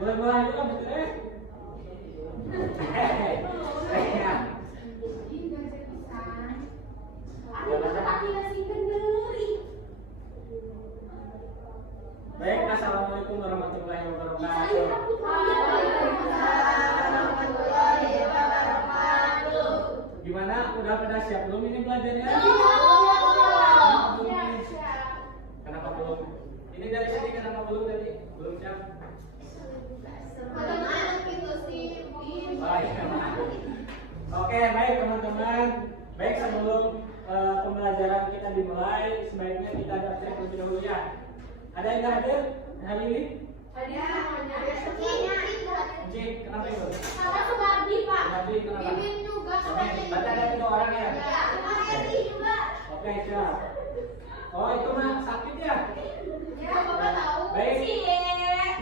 Mulai dulu betul. Baik, assalamualaikum warahmatullahi wabarakatuh. Gimana? Udah pada siap belum ini belajarnya? Kenapa belum? Ini dari sini kenapa belum tadi? Belum siap? Oke, baik teman-teman. Baik, sebelum pembelajaran kita dimulai, sebaiknya kita daftar terlebih dahulu ya. Ada yang nggak hadir hari ini? Hadir semuanya. Cik, kenapa itu? Sama Sumardi, Pak. Sumardi, kenapa? Mimin juga. Berarti ada 3 orang ya? Ya, Sumardi juga. Oke, siap. Oh, itu mah sakit ya? Ya, Bapak tahu. Baik.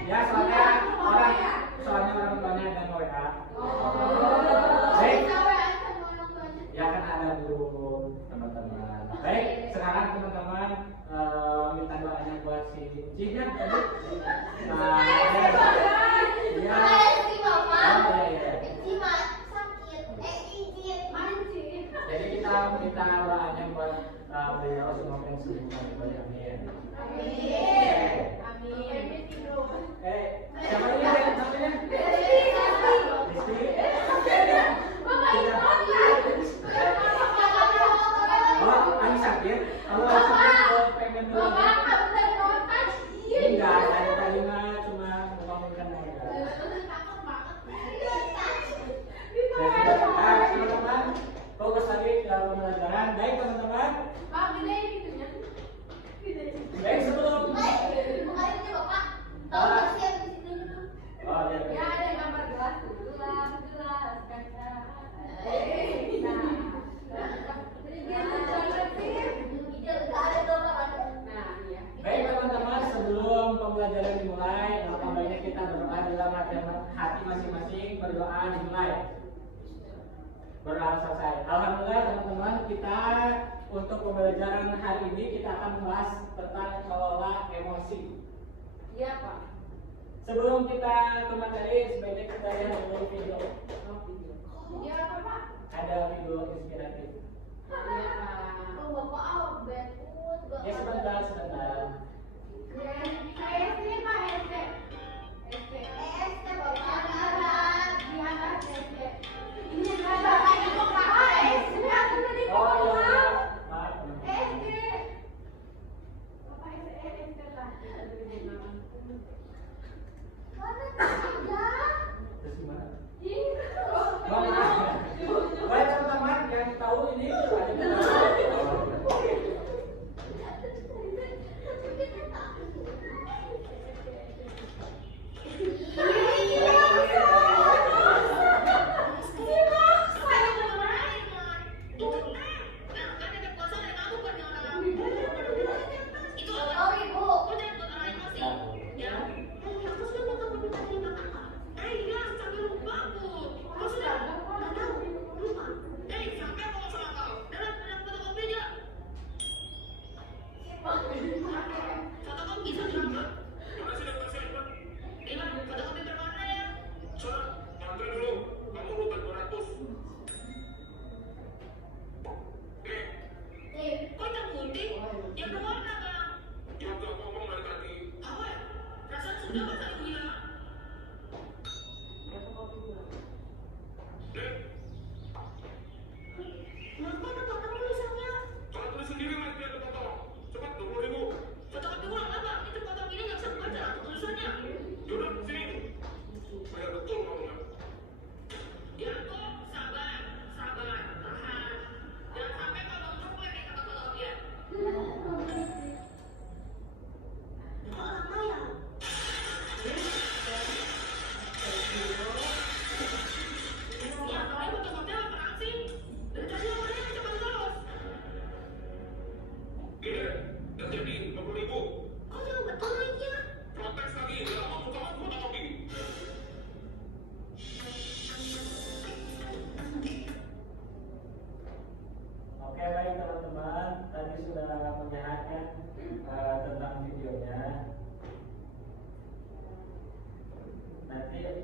Ya, soalnya orang tuanya ada WA. Baik. Ya kan ada guru teman-teman. Baik, sekarang teman-teman minta doanya buat si Cik ya. Jadi kita minta doanya buat beliau semoga sembuh banyak ya. Amin. Siapa ini yang namanya? Oh, Ani sakit. Kalau sakit pengen dulu. Enggak, dari tadi mah cuma membangunkan mereka. Teman-teman, fokus lagi ke pembelajaran. Baik teman-teman. Baik sebelum. Oh, Ya, ada gambar gelas, kaca. Baik teman-teman, sebelum pembelajaran dimulai, alangkah baiknya kita berdoa dalam hati masing-masing, berdoa dimulai. Berdoa selesai. Alhamdulillah teman-teman, kita untuk pembelajaran hari ini kita akan membahas tentang kelola emosi. Iya, Pak. Sebelum kita ke materi, sebaiknya kita lihat dulu video. Iya, apa, Pak? Ada video inspiratif. Iya, Pak. Oh, Bapak, Ya sebentar. Saya sini, Pak, SD. Bapak. Di atas SD. Ini bapaknya Bapak. SD. Aku tadi Oh ya, Bapak. maaf. SD. Bapak SD lah. Terus gimana? Ini. Baik teman-teman yang tahu ini ada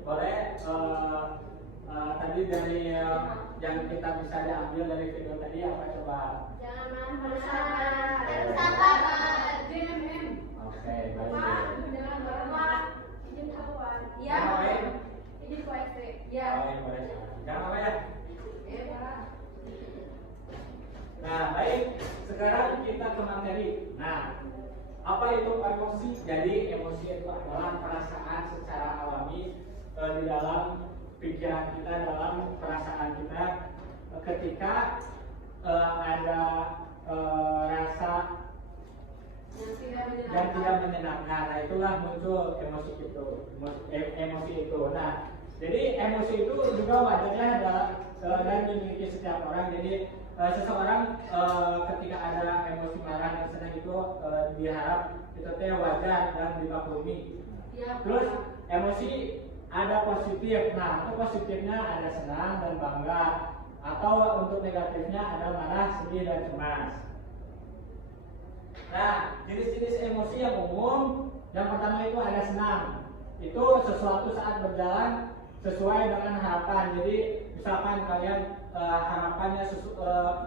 boleh tadi dari yang kita bisa diambil dari video tadi apa coba? Jangan marah-marah. Harus sabar. JMM. Oke, baik. Pak, jangan marah-marah. Izin kawan. Iya. Izin KST. Iya. Boleh. Jangan apa ya? Pak. Nah, baik. Sekarang kita ke materi. Nah, apa itu emosi? Jadi emosi itu adalah perasaan secara alami di dalam pikiran kita, dalam perasaan kita ketika ada rasa yang tidak menyenangkan. Nah, itulah muncul emosi itu. Emosi itu. Nah, jadi emosi itu juga wajarnya ada dan dimiliki setiap orang. Jadi seseorang ketika ada emosi marah dan senang itu diharap itu teh wajar dan dimaklumi. Terus emosi ada positif. Nah, untuk positifnya ada senang dan bangga. Atau untuk negatifnya ada marah, sedih dan cemas. Nah, jenis-jenis emosi yang umum, yang pertama itu ada senang. Itu sesuatu saat berjalan sesuai dengan harapan. Jadi misalkan kalian harapannya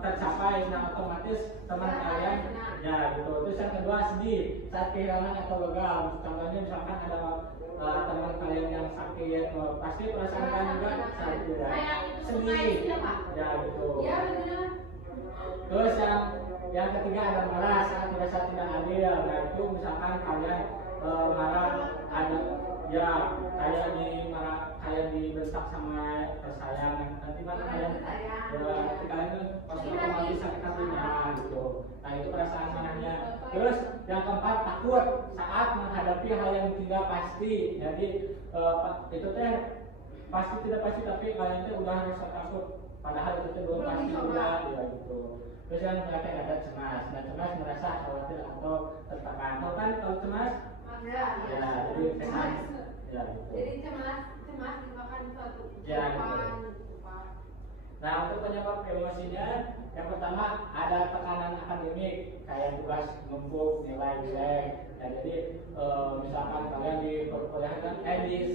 tercapai, nah otomatis teman kalian ya gitu. Terus yang kedua sedih saat kehilangan atau gagal. Contohnya misalkan ada teman kalian yang sakit, pasti perasaan kalian juga sedih ya gitu. Terus yang ketiga ada marah saat merasa tidak adil. Nah itu misalkan kalian marah ada ya kayak dibentak sama tersayang, nanti mana kalian ya nanti kalian pasti otomatis sakit hatinya gitu. Nah itu perasaan marahnya. Terus yang keempat takut saat menghadapi hal yang tidak pasti. Jadi itu teh pasti tidak pasti tapi kalian teh udah harus takut padahal itu teh belum pasti juga ya gitu. Terus yang terakhir ada cemas. Nah cemas merasa khawatir atau tertekan. Tahu kan kalau cemas? Ya, jadi cemas. Ya gitu. Jadi cemas merupakan suatu ya, gitu. Nah untuk penyebab emosinya yang pertama ada tekanan akademik kayak tugas numpuk, nilai jelek. Nah, jadi misalkan kalian di perkuliahan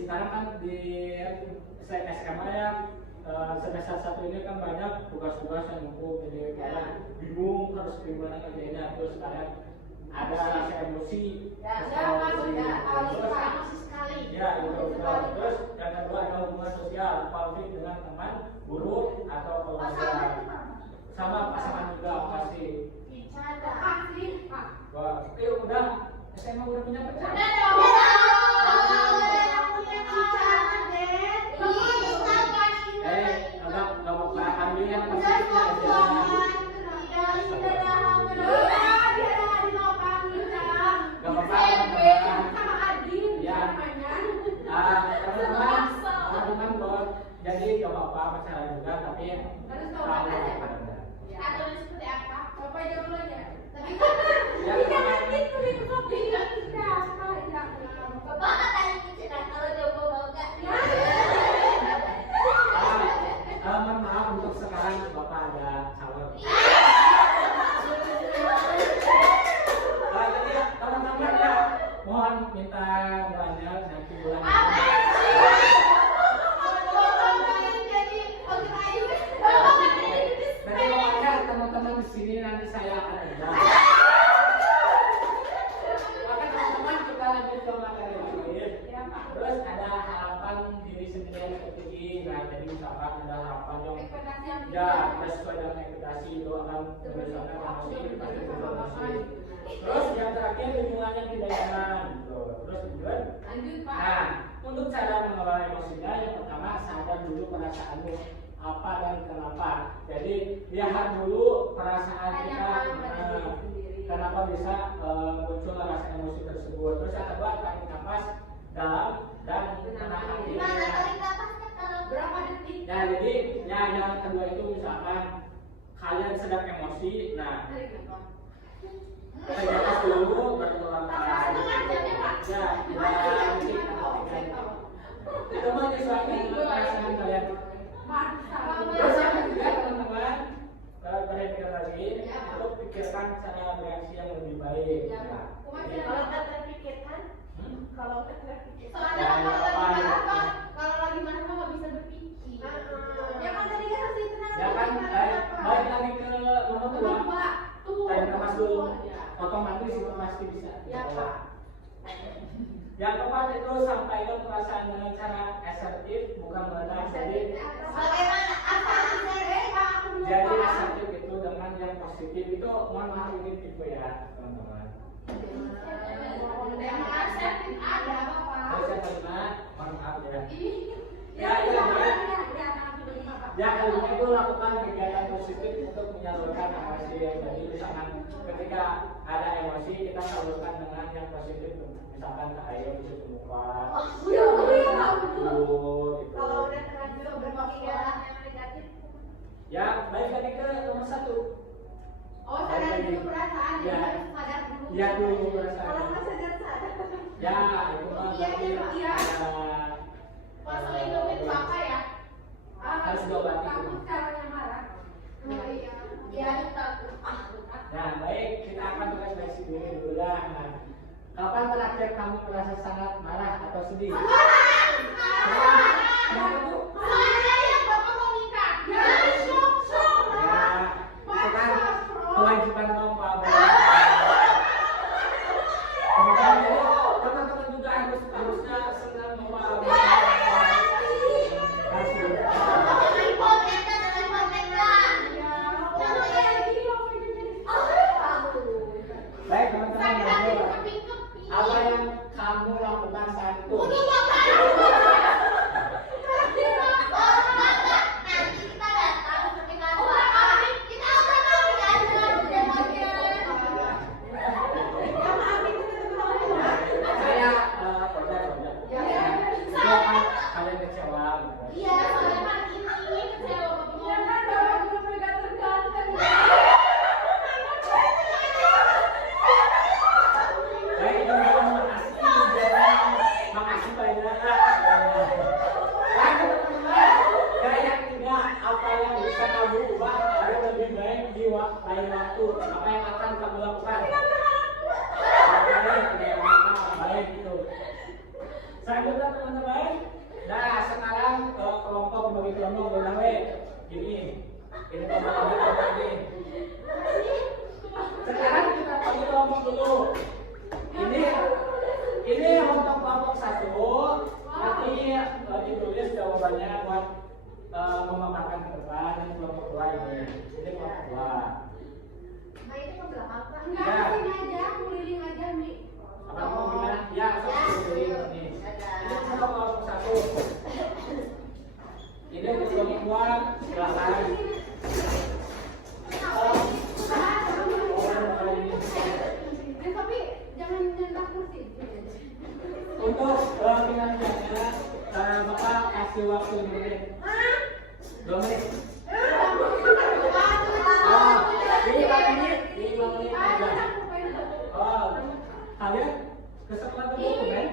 sekarang kan di SMA ya semester 1 ini kan banyak tugas-tugas yang numpuk, jadi kalian bingung harus gimana kerjanya. Terus kalian ada rasa emosi, ya itu. Terus yang kedua ada hubungan sosial, konflik dengan teman, guru atau keluarga, sama pasangan juga pasti. Wah, udah SMA udah punya pacar? Nggak mau ambil yang positifnya aja. Teman-teman jadi gak apa-apa pacaran juga tapi harus tahu batasnya atau seperti apa bapak jawab dulu aja tapi ya itu bapak katanya cerita kalau coba mau nggak mohon maaf untuk sekarang bapak ada calon. Jadi teman-teman ya mohon minta doanya nanti bulan teman-teman di sini nanti saya akan undang. Maka teman-teman kita lanjut ke materi lain. Terus ada harapan diri sendiri yang tertinggi. Nah jadi misalkan ada harapan yang ya sesuai dengan ekspektasi itu akan berdasarkan emosi pasti emosi. Terus yang terakhir lingkungan yang tidak nyaman. Terus lanjut. Nah untuk cara mengelola emosinya yang pertama sadar dulu perasaanmu apa dan kenapa. Jadi lihat dulu perasaan kita kenapa bisa muncul rasa emosi tersebut. Terus yang kedua tarik nafas dalam dan menahan diri. Berapa detik? Ya jadi yang kedua itu misalkan kalian sedang emosi, nah tarik nafas dulu berulang-ulang. Ya, itu menyesuaikan perasaan kalian. Terus yang ketiga teman-teman perhatikan lagi untuk pikirkan cara bereaksi yang lebih baik. Kalau tak terpikirkan, kalau tak terpikirkan, soalnya kalau pasti bisa. Ya, Pak. Yang keempat itu sampaikan perasaan dengan cara asertif, bukan meledak. Bagaimana Jadi asertif itu dengan yang positif itu, mohon maaf ini tipe ya teman-teman. yang asertif ada apa, Pak? Kalau saya kalimat, mohon maaf ya. Ya, Ya, kelima itu lakukan kegiatan positif untuk menyalurkan emosi. Jadi misalkan ketika ada emosi kita salurkan dengan yang positif, misalkan ke air bisa ke muka. Kalau udah terlanjur berpikiran yang negatif. Ya, baik lagi ke nomor 1. Oh, sadar dulu perasaan, Ya. harus sadar dulu. Ya dulu perasaan. Kalau nggak sadar. Ya, itu mah berarti Iya. Kalau itu apa ya? Harus diobati. Kamu caranya marah. Iya. Iya, takut. Nah, baik, kita akan refleksi dulu lah. Nah, kapan terakhir kamu merasa sangat marah atau sedih? Kenapa tuh? Soalnya yang Bapak mau nikah. Ya, shock. Ya, itu kan kewajiban kaum Pak. Teman-teman juga harusnya senang memahami. Baik teman-teman, apa yang kamu lakukan saat itu? Saya pojok. Itu kan kalian kecewa. Iya, soalnya kan ini kecewa Baik teman-teman, makasih banyak. Baik teman-teman, kayak tidak apa yang bisa kamu ubah, tapi lebih baik jiwa lain waktu. Apa yang akan kamu lakukan? Baik itu. Selanjutnya teman-teman, nah sekarang kelompok bagi kelompok berlawe. Gini, ini kelompok ini. Sekarang kita bagi kelompok dulu. Ini untuk kelompok 1. Nanti ditulis jawabannya buat memaparkan ke depan. Dan kelompok 2 ini. Ini kelompok 2. Nah, itu ke belakang, Pak. Ya. Enggak, sini aja, keliling aja, Mi. Apa mau gimana? Ya, seperti ini. Ini untuk kelompok 1. Ini untuk kelompok 2. Silakan. Tapi jangan nyentak kursi. Untuk kinerjanya, Bapak kasih waktu 2 menit. 2 menit. Ini 5 menit. 5 menit aja. Oh, kalian ke sekolah dulu kan?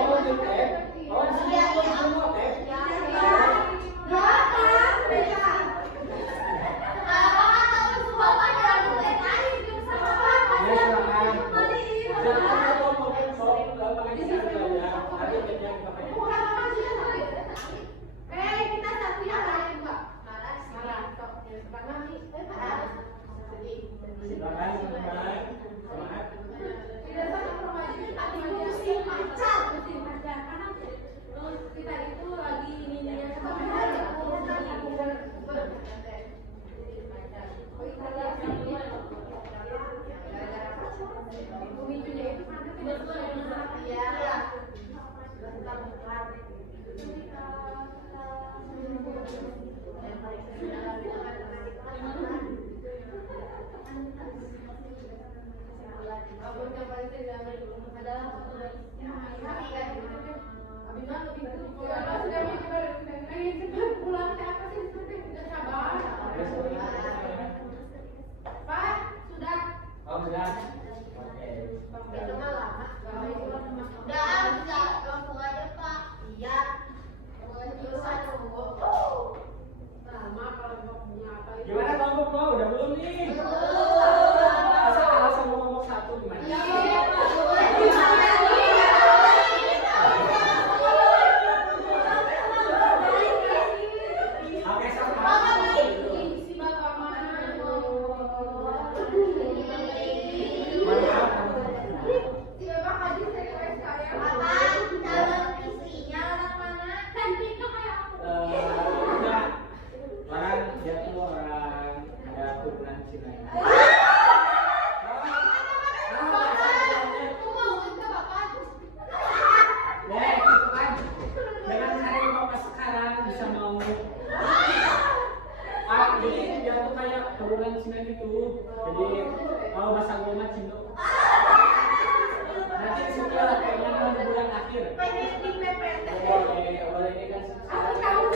Oh, di tab. Oh, di sini semua tab. Ya, silakan. Jangan lupa pakai kinerja ya. Nanti jadi yang pakai. Kita satunya lain, Mbak. Marah. Pertama nih, sedih. Silakan teman-teman. Semangat. Tidak sama remaja tadi musim pacar. Karena kita itu lagi ininya pemicunya itu karena Pak, sudah. Oh, sudah. Oke. Itu mah lama. Langsung aja, Pak. Iya. Lama kalau mau punya apa itu. Gimana kelompok 2? Udah belum nih? Masa kalah sama kelompok 1 gimana? kalau bahasa gue mah cinta. Nanti sekian kayaknya kan di bulan akhir. Boleh ini kan. Aku tahu.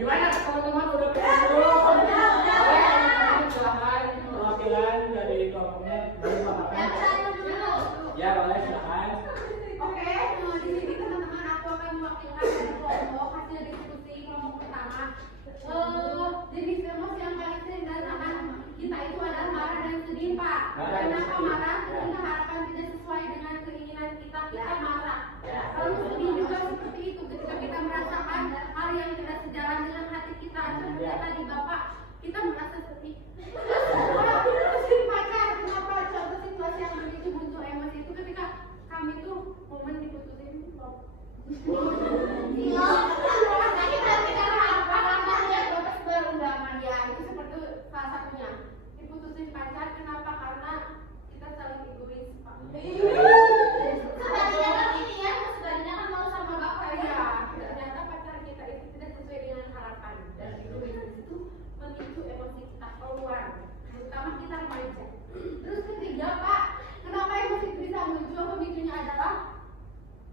Gimana teman-teman udah belum? Silakan perwakilan dari kelompoknya dari Bapak. Ya boleh silakan. Oke, di sini teman-teman aku akan mewakilkan dari kelompok hasil diskusi kelompok pertama. Jenis emosi yang paling sering dirasakan kita itu adalah marah dan sedih, Pak. Kenapa marah? Karena harapan tidak sesuai dengan keinginan kita, kita marah. Lalu sedih juga seperti itu ketika kita merasakan hal yang tidak sejalan dengan hati kita. Seperti tadi Bapak, kita merasa sedih. Terus pacar, kenapa contoh situasi yang begitu muncul emosi itu ketika kami tuh momen diputusin berundangan ya, itu seperti salah satunya diputusin pacar. Kenapa? Karena kita saling egois, Pak. Sebenarnya kan mau sama bapak ya, ternyata pacar kita itu tidak sesuai dengan harapan dan egois itu memicu emosi kita keluar, terutama kita remaja. Terus ketiga, Pak, kenapa emosi itu bisa muncul? Pemicunya adalah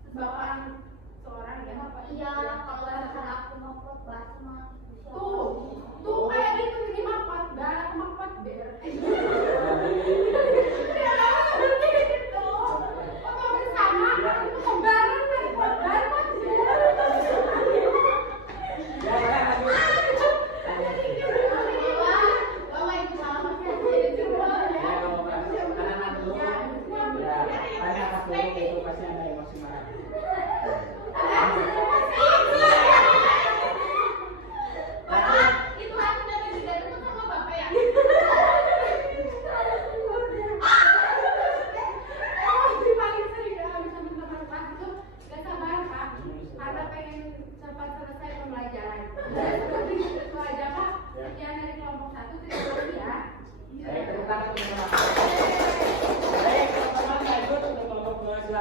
sebabkan seorang ya, Pak. Iya, kalau misalkan aku mau khotbah sama Tuh kayak gitu gimana Pak? Darah mapat ber. Apa bersama? Itu bareng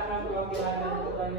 kan khotbah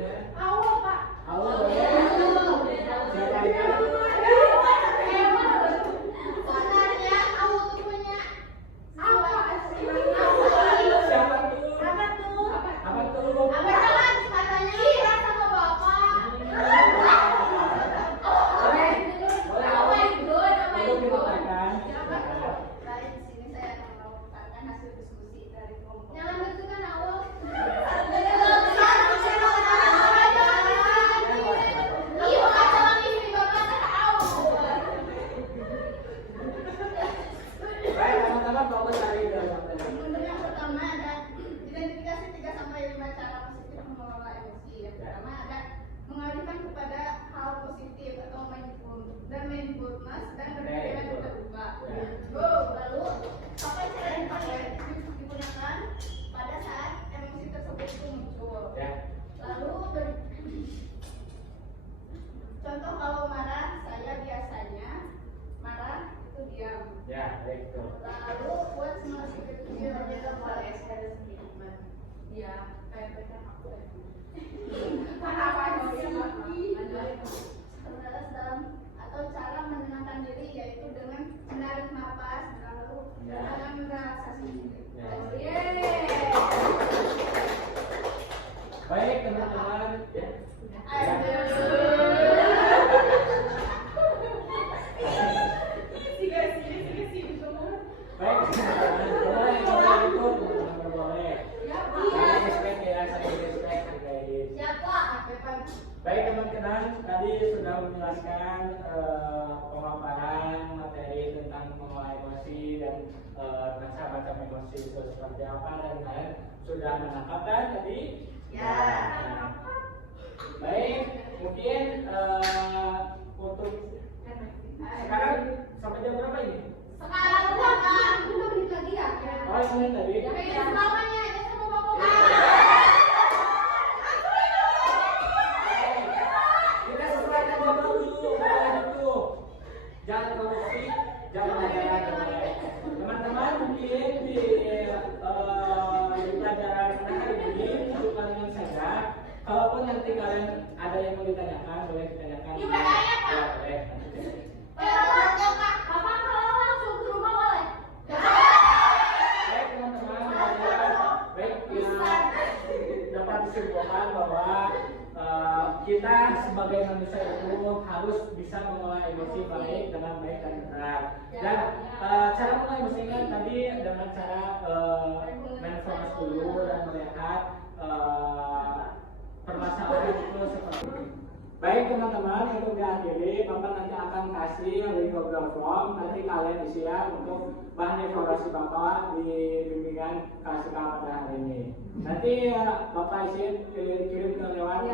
Contoh kalau marah, saya biasanya marah itu diam. Ya, baik tuh. Lalu buat semua kecil aja boleh sekali sedikit. Iya, kayak mereka aku. Apa Balas dalam atau cara menenangkan diri yaitu dengan menarik nafas lalu dengan merelaksasi diri. Baik teman-teman. Baik teman-teman, tadi sudah menjelaskan pemaparan materi tentang mengolah emosi dan macam-macam emosi itu seperti apa dan kalian sudah menangkap kan tadi? Ya. Baik, mungkin untuk sekarang sampai jam berapa ini? Sekarang udah kan, 2 menit lagi ya. Oh, menit tadi. Ya, semuanya aja sama bapak. Kita sesuaikan jadwal dulu, jangan korupsi, jangan ada-ada. Teman-teman mungkin di pelajaran hari ini bukan dengan saja. Kalaupun nanti kalian ada yang mau ditanyakan, boleh ditanyakan. Iya, ya, Pak. Boleh. Bapak kalau langsung ke rumah boleh? Baik teman-teman, simpulkan bahwa kita sebagai manusia itu harus bisa mengolah emosi baik dengan baik dan benar. Dan cara mengolah emosinya tadi dengan cara mindfulness dulu dan melihat permasalahan itu seperti ini. Baik teman-teman, untuk diakhiri, Bapak nanti akan kasih link Google Form. Nanti kalian isi ya untuk bahan evaluasi Bapak di bimbingan KSK pada hari ini. Nanti Bapak isi kirim ke lewat